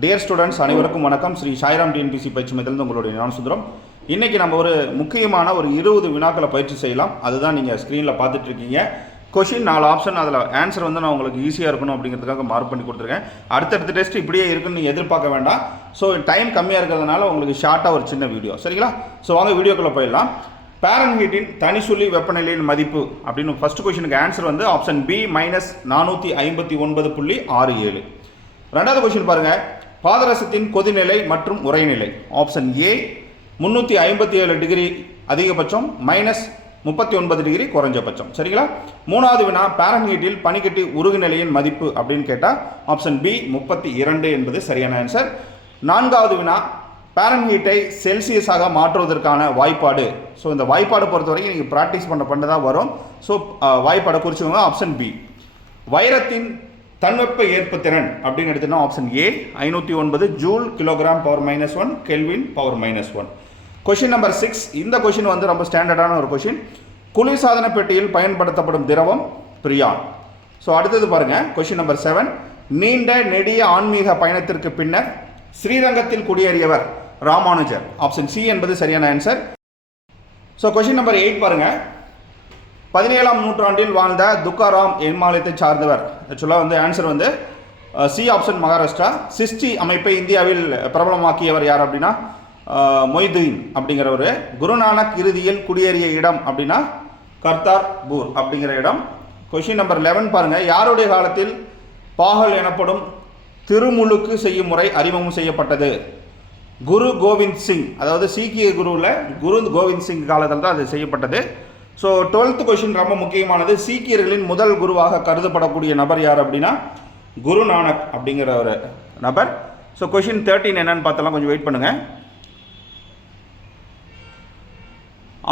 Dear students அனைவருக்கும் வணக்கம். Sri Sairam TNPSC பயிற்சி மையத்திலிருந்து உங்களுடைய நான் சுந்தரம். இன்னைக்கு நம்ம ஒரு முக்கியமான ஒரு இருபது வினாக்களை பயிற்சி செய்யலாம். அதுதான் நீங்கள் ஸ்க்ரீனில் பார்த்துட்டு இருக்கீங்க. கொஷின் நாலு ஆப்ஷன் அதில் ஆன்சர் வந்து நான் உங்களுக்கு ஈஸியாக இருக்கணும் அப்படிங்கிறதுக்காக மார்க் பண்ணி கொடுத்துருக்கேன். அடுத்தடுத்த டெஸ்ட் இப்படியே இருக்குன்னு நீங்கள் எதிர்பார்க்க வேண்டாம். ஸோ டைம் கம்மியாக இருக்கிறதுனால உங்களுக்கு ஷார்ட்டாக ஒரு சின்ன வீடியோ சரிங்களா? ஸோ வாங்க வீடியோக்குள்ளே போயிடலாம். பேரன் ஹீட்டின் தனிசுள்ளி வெப்பநிலையின் மதிப்பு அப்படின்னு ஃபர்ஸ்ட் கொஷனுக்கு ஆன்சர் வந்து ஆப்ஷன் பி மைனஸ் நானூற்றி ஐம்பத்தி ஒன்பது புள்ளி ஆறு ஏழு. ரெண்டாவது கொஷின் பாருங்கள் பாதரசத்தின் கொதிநிலை மற்றும் உறைநிலை. ஆப்ஷன் ஏ முந்நூற்றி ஐம்பத்தி ஏழு டிகிரி அதிகபட்சம் மைனஸ் முப்பத்தி ஒன்பது டிகிரி குறைஞ்சபட்சம். சரிங்களா? மூணாவது வினா பேரன்ஹீட்டில் பனிக்கட்டி உருகுநிலையின் மதிப்பு அப்படின்னு கேட்டால் ஆப்ஷன் பி முப்பத்தி இரண்டு என்பது சரியான ஆன்சர் நான்காவது வினா பேரன்ஹீட்டை செல்சியஸாக மாற்றுவதற்கான வாய்ப்பாடு. ஸோ இந்த வாய்ப்பாடு பொறுத்த வரைக்கும் நீங்கள் ப்ராக்டிஸ் பண்ண பண்ண தான் வரும் ஸோ வாய்ப்பாடை குறிச்சுக்கோங்க. ஆப்ஷன் பி வைரத்தின் தன்வெப்ப ஏற்புத்திறன் அப்படின்னு எடுத்தோம்னா ஆப்ஷன் ஏ ஐநூற்றி ஒன்பது joule kilogram power minus one kelvin power minus one question number six இந்த கொஷின் வந்து ரொம்ப ஸ்டாண்டர்டான ஒரு கொஷின் குளிர்சாதன பெட்டியில் பயன்படுத்தப்படும் திரவம் பிரியான் ஸோ அடுத்தது பாருங்கள் கொஷின் நம்பர் செவன் நீண்ட நெடிய ஆன்மீக பயணத்திற்கு பின்னர் ஸ்ரீரங்கத்தில் குடியேறியவர் ராமானுஜர். ஆப்ஷன் சி என்பது சரியான answer so question number eight பாருங்கள் பதினேழாம் நூற்றாண்டில் வாழ்ந்த துக்காராம் எம்மாலயத்தை சார்ந்தவர். ஆக்சுவலாக வந்து ஆன்சர் வந்து சி ஆப்ஷன் மகாராஷ்டிரா. சிஸ்டி அமைப்பை இந்தியாவில் பிரபலமாக்கியவர் யார் அப்படின்னா மொய்தீன் அப்படிங்கிறவர். குருநானக் இறுதியில் குடியேறிய இடம் அப்படின்னா கர்த்தார்பூர் அப்படிங்கிற இடம். கொஷின் நம்பர் லெவன் பாருங்கள் யாருடைய காலத்தில் பாகல் எனப்படும் திருமுழுக்கு செய்யும் முறை அறிமுகம் செய்யப்பட்டது? குரு கோவிந்த் சிங். அதாவது சீக்கிய குருவில் குரு கோவிந்த் சிங் காலத்தில் தான் அது செய்யப்பட்டது. ஸோ டுவெல்த் கொஷின் ரொம்ப முக்கியமானது. சீக்கியர்களின் முதல் குருவாக கருதப்படக்கூடிய நபர் யார் அப்படின்னா குரு நானக் அப்படிங்கிற ஒரு நபர். ஸோ கொஷின் தேர்ட்டின் என்னன்னு பார்த்தலாம் கொஞ்சம் வெயிட் பண்ணுங்கள்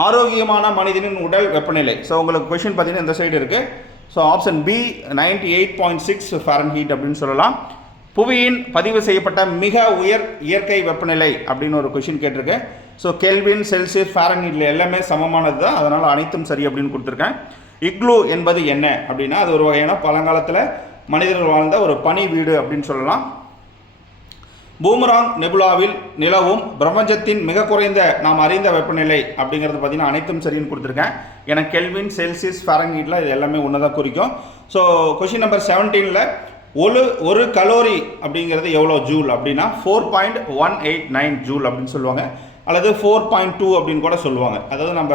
ஆரோக்கியமான மனிதனின் உடல் வெப்பநிலை. ஸோ உங்களுக்கு கொஷின் பார்த்தீங்கன்னா இந்த சைடு இருக்குது so option B ninety eight point six heat அப்படின்னு சொல்லலாம். புவியின் பதிவு செய்யப்பட்ட மிக உயர் இயற்கை வெப்பநிலை அப்படின்னு ஒரு கொஷின் கேட்டிருக்கேன். ஸோ கெல்வின் செல்சியஸ் ஃபாரன்ஹீட்ல எல்லாமே சமமானது தான் அதனால் அனைத்தும் சரி அப்படின்னு கொடுத்துருக்கேன். இக்லூ என்பது என்ன அப்படின்னா அது ஒரு வகையான பழங்காலத்தில் மனிதர்கள் வாழ்ந்த ஒரு பனி வீடு அப்படின்னு சொல்லலாம். பூமராங் நெபுலாவில் நிலவும் பிரபஞ்சத்தின் மிக குறைந்த நாம் அறிந்த வெப்பநிலை அப்படிங்கிறது பார்த்தீங்கன்னா அனைத்தும் சரின்னு கொடுத்துருக்கேன். ஏன்னா கெல்வின் செல்சியஸ் ஃபாரன்ஹீட்டில் இது எல்லாமே ஒன்று தான் குறிக்கும் ஸோ கொஷின் நம்பர் செவன்டீனில் ஒரு ஒரு கலோரி அப்படிங்கிறது எவ்வளோ ஜூல் அப்படின்னா four point one eight nine joule அப்படின்னு சொல்லுவாங்க. அல்லது ஃபோர் பாயிண்ட் டூ அப்படின்னு கூட சொல்லுவாங்க. அதாவது நம்ம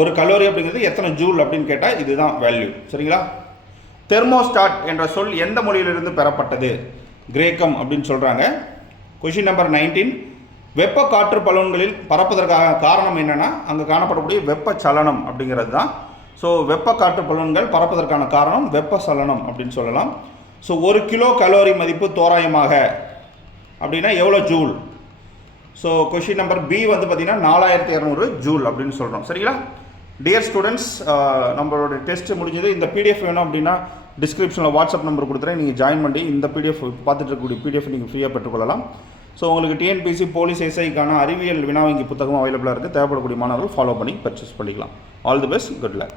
ஒரு கலோரி அப்படிங்கிறது எத்தனை ஜூல் அப்படின்னு கேட்டால் இதுதான் வேல்யூ சரிங்களா? தெர்மோஸ்டாட் என்ற சொல் எந்த மொழியிலிருந்து பெறப்பட்டது? கிரேக்கம் அப்படின்னு சொல்கிறாங்க கொஷின் நம்பர் நைன்டீன் வெப்ப காற்று பலூன்களில் பறப்பதற்காக காரணம் என்னென்னா அங்கே காணப்படக்கூடிய வெப்ப சலனம் அப்படிங்கிறது தான் ஸோ வெப்ப காற்று பலூன்கள் பறப்பதற்கான காரணம் வெப்ப சலனம் அப்படின்னு சொல்லலாம். ஸோ ஒரு கிலோ கலோரி மதிப்பு தோராயமாக. அப்படின்னா எவ்வளோ joule? So question number B வந்து பார்த்தீங்கன்னா நாலாயிரத்தி இரநூறு ஜூல் அப்படின்னு சொல்கிறோம் சரிங்களா? டியர் ஸ்டூடெண்ட்ஸ் நம்மளோட டெஸ்ட் முடிஞ்சது. இந்த பிடிஎஃப் வேணும் அப்படின்னா டிஸ்கிரிப்ஷனில் வாட்ஸ்அப் நம்பர் கொடுத்துறேன் நீங்கள் ஜாயின் பண்ணி இந்த பிடிஎஃப் பார்த்துட்டு இருக்கக்கூடிய பிடிஎஃப் நீங்கள் ஃப்ரீயாக பெற்றுக்கொள்ளலாம். ஸோ உங்களுக்கு டிஎன்பிசி போலீஸ் எஸ்ஐக்கான அறிவியல் வினாவங்கி புத்தகம் அவைலபிளாக இருக்குது தேவைப்படக்கூடிய மாணவர்கள் ஃபாலோ பண்ணி பர்ச்சேஸ் பண்ணிக்கலாம். All the best good luck